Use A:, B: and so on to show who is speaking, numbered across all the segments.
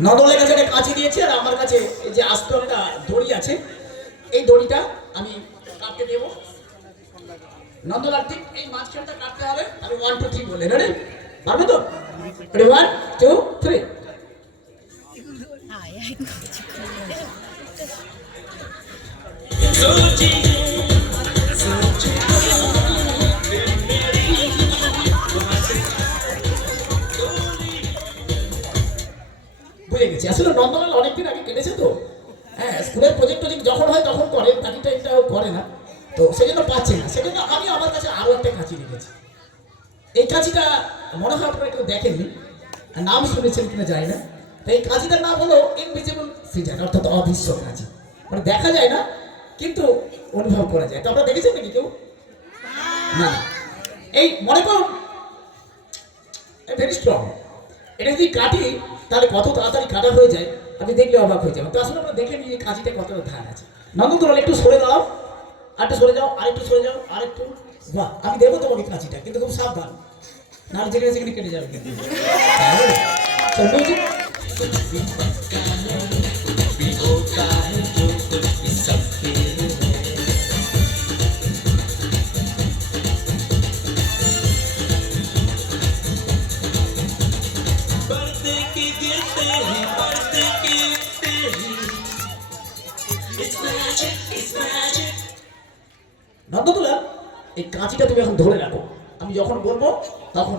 A: নদলের কাছে একটা কাঁচি দিয়েছে আর আমার কাছে এই যে আস্ত একটা দড়ি আছে এই দড়িটা আমি কাটতে দেব। নন্দলাল ঠিক এই মাঝখানটা কাটতে হবে আমি ওয়ান টু থ্রি বলে রেডি পারবে তো? ওয়ান টু থ্রি বুঝে গেছি। আসলে নন্দলাল অনেকদিন আগে কেটেছে তো। হ্যাঁ স্কুলের প্রজেক্ট টজেক্ট যখন হয় তখন করে বাকি টাইমটাও করে না। তো সেই জন্য পাচ্ছে না। সেজন্য আমি আমার কাছে আরও একটা কাঁচি রেখেছি। এই কাঁচিটা মনে হয় আপনারা কেউ দেখেননি নাম শুনেছেন কিনা জানি না। তো এই কাঁচিটার নাম হলো ইনভিজিবল ফিজার অর্থাৎ অদৃশ্য কাঁচি। মানে দেখা যায় না, কিন্তু অনুভব করা যায়। তো আপনারা দেখেছেন নাকি কেউ? না। এই মনে করুন ভেরি স্ট্রং এটা যদি কাটি তাহলে কত তাড়াতাড়ি কাটা হয়ে যায়, আপনি দেখলে অবাক হয়ে যাবেন। তো আসলে আমরা দেখে এই কাজিটা কতটা ধার আছে। নন্দন একটু সরে দাও আরেকটু সরে যাও, আরেকটু সরে যাও, আরেকটু। বাহ, আমি দেবো তোমাকে কাঁচিটা, কিন্তু খুব সাবধান। নাহলে যেখানে সেখানে কেটে যাবে। কিন্তু নন্দতুলা, এই কাঁচিটা তুমি এখন ধরে রাখো। আমি যখন বলব, তখন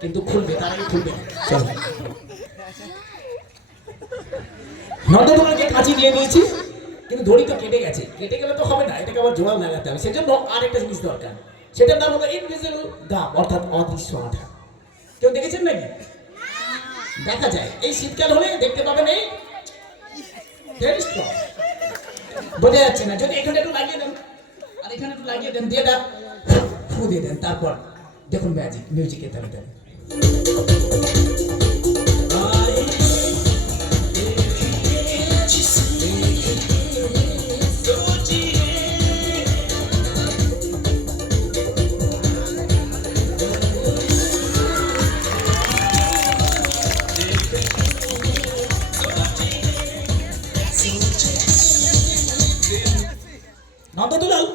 A: কিন্তু খুলবে, তার আগে খুলবে। চলো। কাঁচি দিয়ে দিয়েছি, কিন্তু দড়ি তো কেটে গেছে। কেটে গেলে তো হবে না, এটাকে আবার জোড়াও লাগাতে হবে। সেজন্য আরেকটা জিনিস দরকার। সেটার নাম হলো ইনভিজিবল গাম অর্থাৎ অদৃশ্য আঠা কেউ দেখেছেন নাকি? দেখা যায়। এই শীতকাল হলে দেখতে পাবেন এই বোঝা যাচ্ছে না। যদি এখানে একটু লাগিয়ে দেন, আর এখানে একটু লাগিয়ে দেন, দিয়ে দেন, ফু, দিয়ে দেন, তারপর দেখুন ম্যাজিক মিউজিকের তালে তালে। মামদাদুলাল